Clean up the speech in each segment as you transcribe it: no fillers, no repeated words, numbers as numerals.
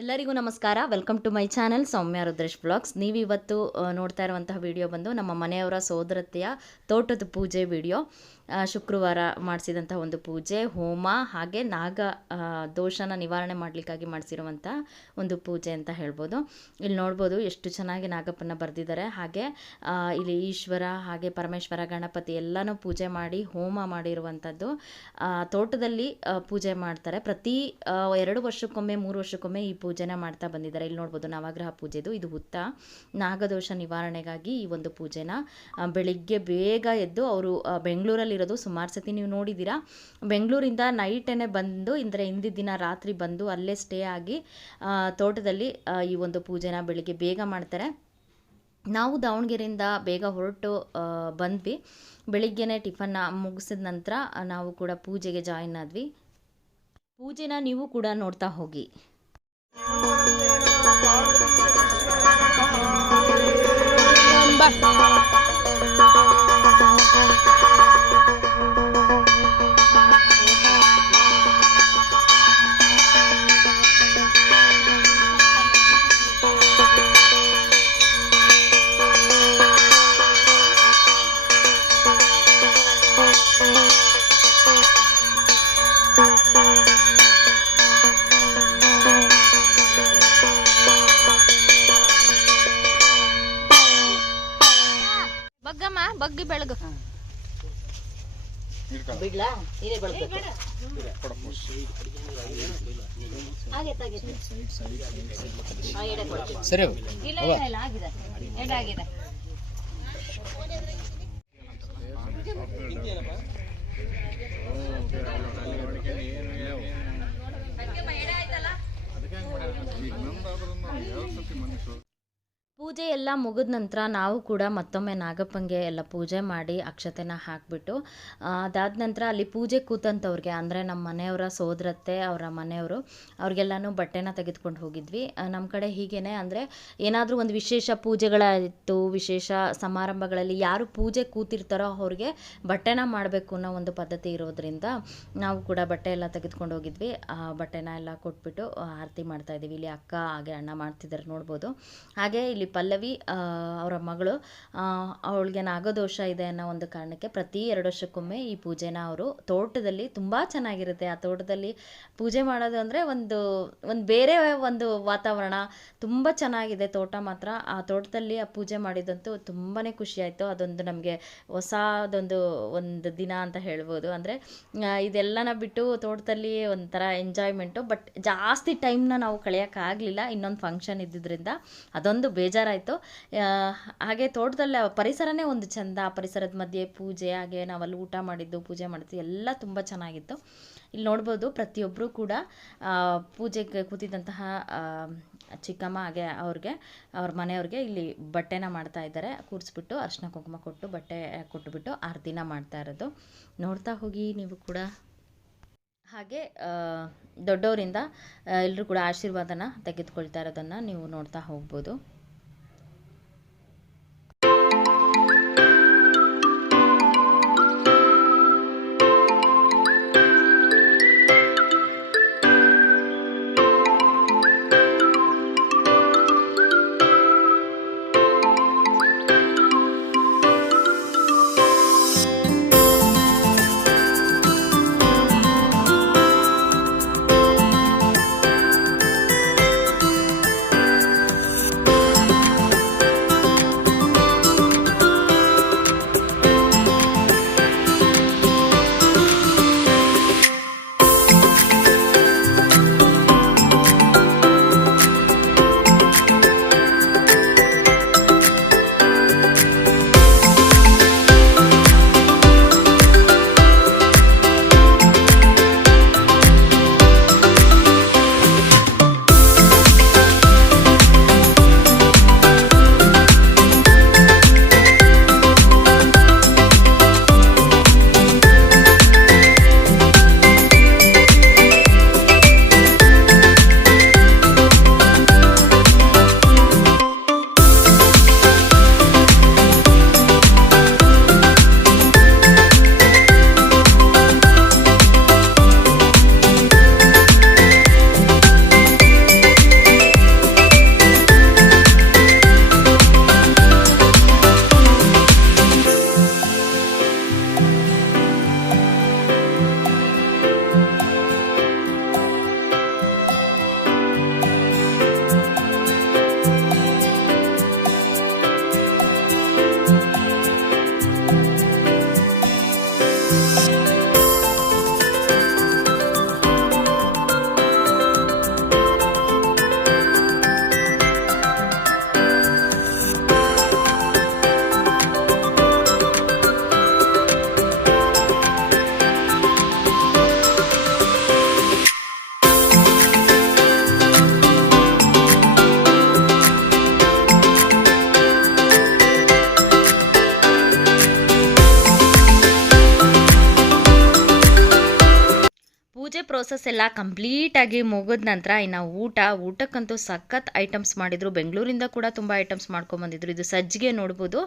ಎಲ್ಲರಿಗೂ ನಮಸ್ಕಾರ. Welcome to my channel Soumya Rudresh blogs. ನೀವಿವತ್ತು ನೋಡ್ತಾ ಇರುವಂತಹ ವಿಡಿಯೋ ಬಂದು ನಮ್ಮ ಮನೆಯವರ ಸೋದರತೆಯ ತೋಟದ ಪೂಜೆ ವಿಡಿಯೋ. ಶುಕ್ರವಾರ ಮಾಡಿಸಿದಂಥ ಒಂದು ಪೂಜೆ, ಹೋಮ, ಹಾಗೆ ನಾಗ ದೋಷನ ನಿವಾರಣೆ ಮಾಡಲಿಕ್ಕಾಗಿ ಮಾಡಿಸಿರುವಂಥ ಒಂದು ಪೂಜೆ ಅಂತ ಹೇಳ್ಬೋದು. ಇಲ್ಲಿ ನೋಡ್ಬೋದು ಎಷ್ಟು ಚೆನ್ನಾಗಿ ನಾಗಪ್ಪನ ಬರೆದಿದ್ದಾರೆ. ಹಾಗೆ ಇಲ್ಲಿ ಈಶ್ವರ ಹಾಗೆ ಪರಮೇಶ್ವರ ಗಣಪತಿ ಎಲ್ಲನೂ ಪೂಜೆ ಮಾಡಿ ಹೋಮ ಮಾಡಿರುವಂಥದ್ದು. ತೋಟದಲ್ಲಿ ಪೂಜೆ ಮಾಡ್ತಾರೆ. ಪ್ರತಿ 2 ವರ್ಷಕ್ಕೊಮ್ಮೆ 3 ವರ್ಷಕ್ಕೊಮ್ಮೆ ಈ ಪೂಜೆನ ಮಾಡ್ತಾ ಬಂದಿದ್ದಾರೆ. ಇಲ್ಲಿ ನೋಡ್ಬೋದು ನವಗ್ರಹ ಪೂಜೆದು ಇದು ಹುತ್ತ. ನಾಗದೋಷ ನಿವಾರಣೆಗಾಗಿ ಈ ಒಂದು ಪೂಜೆನ ಬೆಳಿಗ್ಗೆ ಬೇಗ ಎದ್ದು ಅವರು ಬೆಂಗಳೂರಲ್ಲಿರೋದು. ಸುಮಾರು ಸತಿ ನೀವು ನೋಡಿದ್ದೀರಾ. ಬೆಂಗಳೂರಿಂದ ನೈಟೇ ಬಂದು ಅಂದರೆ ಹಿಂದಿನ ದಿನ ರಾತ್ರಿ ಬಂದು ಅಲ್ಲೇ ಸ್ಟೇ ಆಗಿ ತೋಟದಲ್ಲಿ ಈ ಒಂದು ಪೂಜೆನ ಬೆಳಿಗ್ಗೆ ಬೇಗ ಮಾಡ್ತಾರೆ. ನಾವು ದಾವಣಗೆರೆಯಿಂದ ಬೇಗ ಹೊರಟು ಬಂದ್ವಿ. ಬೆಳಿಗ್ಗೆನೇ ಟಿಫನ್ನ ಮುಗಿಸಿದ ನಂತರ ನಾವು ಕೂಡ ಪೂಜೆಗೆ ಜಾಯಿನ್ ಆದ್ವಿ. ಪೂಜೆನ ನೀವು ಕೂಡ ನೋಡ್ತಾ ಹೋಗಿ. ಬಗ್ಗಮ್ಮ ಬಗ್ಗಿ ಬೆಳಗು ಬಿಡ್ಲಾ ನೀರೇ ಬೆಳಗು ಸರಿ ಇಲ್ಲ ಇಲ್ಲ ಆಗಿದೆ ಎಡಾಗಿದೆ. ಪೂಜೆ ಎಲ್ಲ ಮುಗಿದ ನಂತರ ನಾವು ಕೂಡ ಮತ್ತೊಮ್ಮೆ ನಾಗಪ್ಪಂಗೆ ಎಲ್ಲ ಪೂಜೆ ಮಾಡಿ ಅಕ್ಷತೆನ ಹಾಕಿಬಿಟ್ಟು ಅದಾದ ನಂತರ ಅಲ್ಲಿ ಪೂಜೆ ಕೂತಂಥವ್ರಿಗೆ ಅಂದರೆ ನಮ್ಮ ಮನೆಯವರ ಸೋದರತ್ತೆ ಅವರ ಮನೆಯವರು ಅವ್ರಿಗೆಲ್ಲನೂ ಬಟ್ಟೆನ ತೆಗೆದುಕೊಂಡು ಹೋಗಿದ್ವಿ. ನಮ್ಮ ಕಡೆ ಹೀಗೇ ಅಂದರೆ ಏನಾದರೂ ಒಂದು ವಿಶೇಷ ಪೂಜೆಗಳಾಯಿತು, ವಿಶೇಷ ಸಮಾರಂಭಗಳಲ್ಲಿ ಯಾರು ಪೂಜೆ ಕೂತಿರ್ತಾರೋ ಅವ್ರಿಗೆ ಬಟ್ಟೆನ ಮಾಡಬೇಕು ಅನ್ನೋ ಒಂದು ಪದ್ಧತಿ ಇರೋದ್ರಿಂದ ನಾವು ಕೂಡ ಬಟ್ಟೆ ಎಲ್ಲ ತೆಗೆದುಕೊಂಡು ಹೋಗಿದ್ವಿ. ಬಟ್ಟೆನ ಎಲ್ಲ ಕೊಟ್ಬಿಟ್ಟು ಆರತಿ ಮಾಡ್ತಾಯಿದ್ದೀವಿ. ಇಲ್ಲಿ ಅಕ್ಕ ಹಾಗೆ ಅಣ್ಣ ಮಾಡ್ತಿದ್ದಾರೆ ನೋಡ್ಬೋದು. ಹಾಗೆ ಇಲ್ಲಿ ಪಲ್ಲವಿ ಅವರ ಮಗಳು, ಅವಳಿಗೆ ನಾಗದೋಷ ಇದೆ ಅನ್ನೋ ಒಂದು ಕಾರಣಕ್ಕೆ ಪ್ರತಿ 2 ವರ್ಷಕ್ಕೊಮ್ಮೆ ಈ ಪೂಜೆನ ಅವರು ತೋಟದಲ್ಲಿ ತುಂಬ ಚೆನ್ನಾಗಿರುತ್ತೆ. ಆ ತೋಟದಲ್ಲಿ ಪೂಜೆ ಮಾಡೋದು ಅಂದರೆ ಒಂದು ಬೇರೆ ಒಂದು ವಾತಾವರಣ, ತುಂಬ ಚೆನ್ನಾಗಿದೆ ತೋಟ ಮಾತ್ರ. ಆ ತೋಟದಲ್ಲಿ ಆ ಪೂಜೆ ಮಾಡಿದಂತೂ ತುಂಬಾ ಖುಷಿಯಾಯಿತು. ಅದೊಂದು ನಮಗೆ ಒಂದು ದಿನ ಅಂತ ಹೇಳ್ಬೋದು. ಅಂದರೆ ಇದೆಲ್ಲನ ಬಿಟ್ಟು ತೋಟದಲ್ಲಿ ಒಂಥರ ಎಂಜಾಯ್ಮೆಂಟು. ಬಟ್ ಜಾಸ್ತಿ ಟೈಮ್ನ ನಾವು ಕಳೆಯೋಕ್ಕಾಗಲಿಲ್ಲ, ಇನ್ನೊಂದು ಫಂಕ್ಷನ್ ಇದ್ದಿದ್ದರಿಂದ ಅದೊಂದು ಬೇಜಾರಾಯಿತು. ಹಾಗೆ ತೋಟದಲ್ಲಿ ಪರಿಸರನೇ ಒಂದು ಚೆಂದ. ಪರಿಸರದ ಮಧ್ಯೆ ಪೂಜೆ, ಹಾಗೆ ನಾವಲ್ಲಿ ಊಟ ಮಾಡಿದ್ದು, ಪೂಜೆ ಮಾಡಿದ್ದು ಎಲ್ಲ ತುಂಬ ಚೆನ್ನಾಗಿತ್ತು. ಇಲ್ಲಿ ನೋಡ್ಬೋದು ಪ್ರತಿಯೊಬ್ಬರು ಕೂಡ ಪೂಜೆಗೆ ಕೂತಿದ್ದಂತಹ ಚಿಕ್ಕಮ್ಮ ಹಾಗೆ ಅವ್ರ ಮನೆಯವ್ರಿಗೆ ಇಲ್ಲಿ ಬಟ್ಟೆನ ಮಾಡ್ತಾ ಇದ್ದಾರೆ. ಕೂರಿಸ್ಬಿಟ್ಟು ಅರ್ಶಿನ ಕುಂಕುಮ ಕೊಟ್ಟು ಬಟ್ಟೆ ಕೊಟ್ಟುಬಿಟ್ಟು ಆರತಿನ ಮಾಡ್ತಾ ಇರೋದು ನೋಡ್ತಾ ಹೋಗಿ ನೀವು ಕೂಡ. ಹಾಗೆ ದೊಡ್ಡವರಿಂದ ಎಲ್ಲರೂ ಕೂಡ ಆಶೀರ್ವಾದನ ತೆಗೆದುಕೊಳ್ತಾ ಇರೋದನ್ನು ನೀವು ನೋಡ್ತಾ ಹೋಗ್ಬೋದು. ಪ್ರಾಸೆಸ್ ಎಲ್ಲ ಕಂಪ್ಲೀಟಾಗಿ ಮುಗಿದ ನಂತರ ಇನ್ನು ಊಟಕ್ಕಂತೂ ಸಖತ್ ಐಟಮ್ಸ್ ಮಾಡಿದರು. ಬೆಂಗಳೂರಿಂದ ಕೂಡ ತುಂಬ ಐಟಮ್ಸ್ ಮಾಡ್ಕೊಂಬಂದಿದ್ರು. ಇದು ಸಜ್ಜಿಗೆ ನೋಡ್ಬೋದು,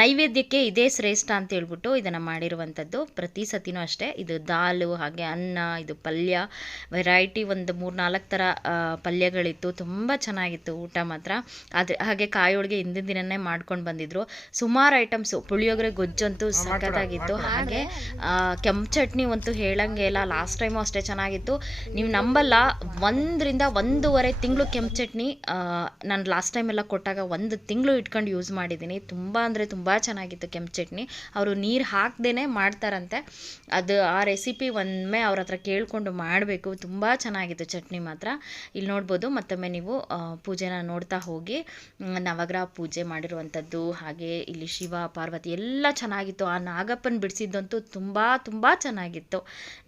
ನೈವೇದ್ಯಕ್ಕೆ ಇದೇ ಶ್ರೇಷ್ಠ ಅಂತ ಹೇಳ್ಬಿಟ್ಟು ಇದನ್ನು ಮಾಡಿರುವಂಥದ್ದು. ಪ್ರತಿ ಸತಿನೂ ಅಷ್ಟೇ. ಇದು ದಾಲು, ಹಾಗೆ ಅನ್ನ, ಇದು ಪಲ್ಯ, ವೆರೈಟಿ ಒಂದು 3-4 ಥರ ಪಲ್ಯಗಳಿತ್ತು. ತುಂಬ ಚೆನ್ನಾಗಿತ್ತು ಊಟ ಮಾತ್ರ. ಹಾಗೆ ಕಾಯಿ ಹೋಳಿಗೆ ಹಿಂದಿನ ದಿನನೇ ಮಾಡ್ಕೊಂಡು ಬಂದಿದ್ರು. ಸುಮಾರು ಐಟಮ್ಸು, ಪುಳಿಯೋಗರೆ ಗೊಜ್ಜಂತೂ ಸಖತ್ತಾಗಿತ್ತು. ಹಾಗೆ ಕೆಂಪು ಚಟ್ನಿ ಅಂತೂ ಹೇಳಂಗೆ ಇಲ್ಲ. ಲಾಸ್ಟ್ ಟೈಮು ಅಷ್ಟೇ ಚೆನ್ನಾಗಿತ್ತು. ನೀವು ನಂಬಲ್ಲ, 1 ರಿಂದ 1.5 ತಿಂಗಳು ಕೆಂಪು ಚಟ್ನಿ ನಾನು ಲಾಸ್ಟ್ ಟೈಮೆಲ್ಲ ಕೊಟ್ಟಾಗ 1 ತಿಂಗಳು ಇಟ್ಕೊಂಡು ಯೂಸ್ ಮಾಡಿದ್ದೀನಿ. ತುಂಬ ಅಂದರೆ ತುಂಬ ಚೆನ್ನಾಗಿತ್ತು ಕೆಂಪು ಚಟ್ನಿ. ಅವರು ನೀರು ಹಾಕ್ದೇ ಮಾಡ್ತಾರಂತೆ. ಅದು ಆ ರೆಸಿಪಿ ಒಮ್ಮೆ ಅವ್ರ ಹತ್ರ ಕೇಳಿಕೊಂಡು ಮಾಡಬೇಕು. ತುಂಬ ಚೆನ್ನಾಗಿತ್ತು ಚಟ್ನಿ ಮಾತ್ರ. ಇಲ್ಲಿ ನೋಡ್ಬೋದು, ಮತ್ತೊಮ್ಮೆ ನೀವು ಪೂಜೆನ ನೋಡ್ತಾ ಹೋಗಿ. ನವಗ್ರಹ ಪೂಜೆ ಮಾಡಿರುವಂಥದ್ದು, ಹಾಗೆ ಇಲ್ಲಿ ಶಿವ ಪಾರ್ವತಿ ಎಲ್ಲ ಚೆನ್ನಾಗಿತ್ತು. ಆ ನಾಗಪ್ಪನ ಬಿಡಿಸಿದ್ದಂತೂ ತುಂಬ ಚೆನ್ನಾಗಿತ್ತು.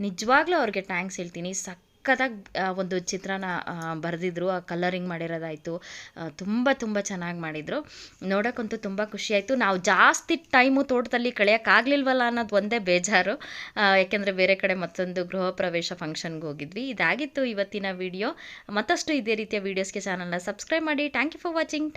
ನಿಜವಾಗ್ಲೂ ಅವ್ರಿಗೆ ಥ್ಯಾಂಕ್ಸ್ ಹೇಳ್ತೀನಿ. ಸಖತ್ತಾಗಿ ಒಂದು ಚಿತ್ರನ ಬರೆದಿದ್ರು, ಆ ಕಲರಿಂಗ್ ಮಾಡಿರೋದಾಯಿತು, ತುಂಬ ಚೆನ್ನಾಗಿ ಮಾಡಿದರು. ನೋಡೋಕ್ಕಂತೂ ತುಂಬ ಖುಷಿಯಾಯಿತು. ನಾವು ಜಾಸ್ತಿ ಟೈಮು ತೋಟದಲ್ಲಿ ಕಳೆಯೋಕ್ಕಾಗಲಿಲ್ವಲ್ಲ ಅನ್ನೋದು ಒಂದೇ ಬೇಜಾರು. ಯಾಕೆಂದರೆ ಬೇರೆ ಕಡೆ ಮತ್ತೊಂದು ಗೃಹ ಪ್ರವೇಶ ಫಂಕ್ಷನ್ಗೆ ಹೋಗಿದ್ವಿ. ಇದಾಗಿತ್ತು ಇವತ್ತಿನ ವಿಡಿಯೋ. ಮತ್ತಷ್ಟು ಇದೇ ರೀತಿಯ ವೀಡಿಯೋಸ್ಗೆ ಚಾನಲ್ನ ಸಬ್ಸ್ಕ್ರೈಬ್ ಮಾಡಿ. Thank you for watching.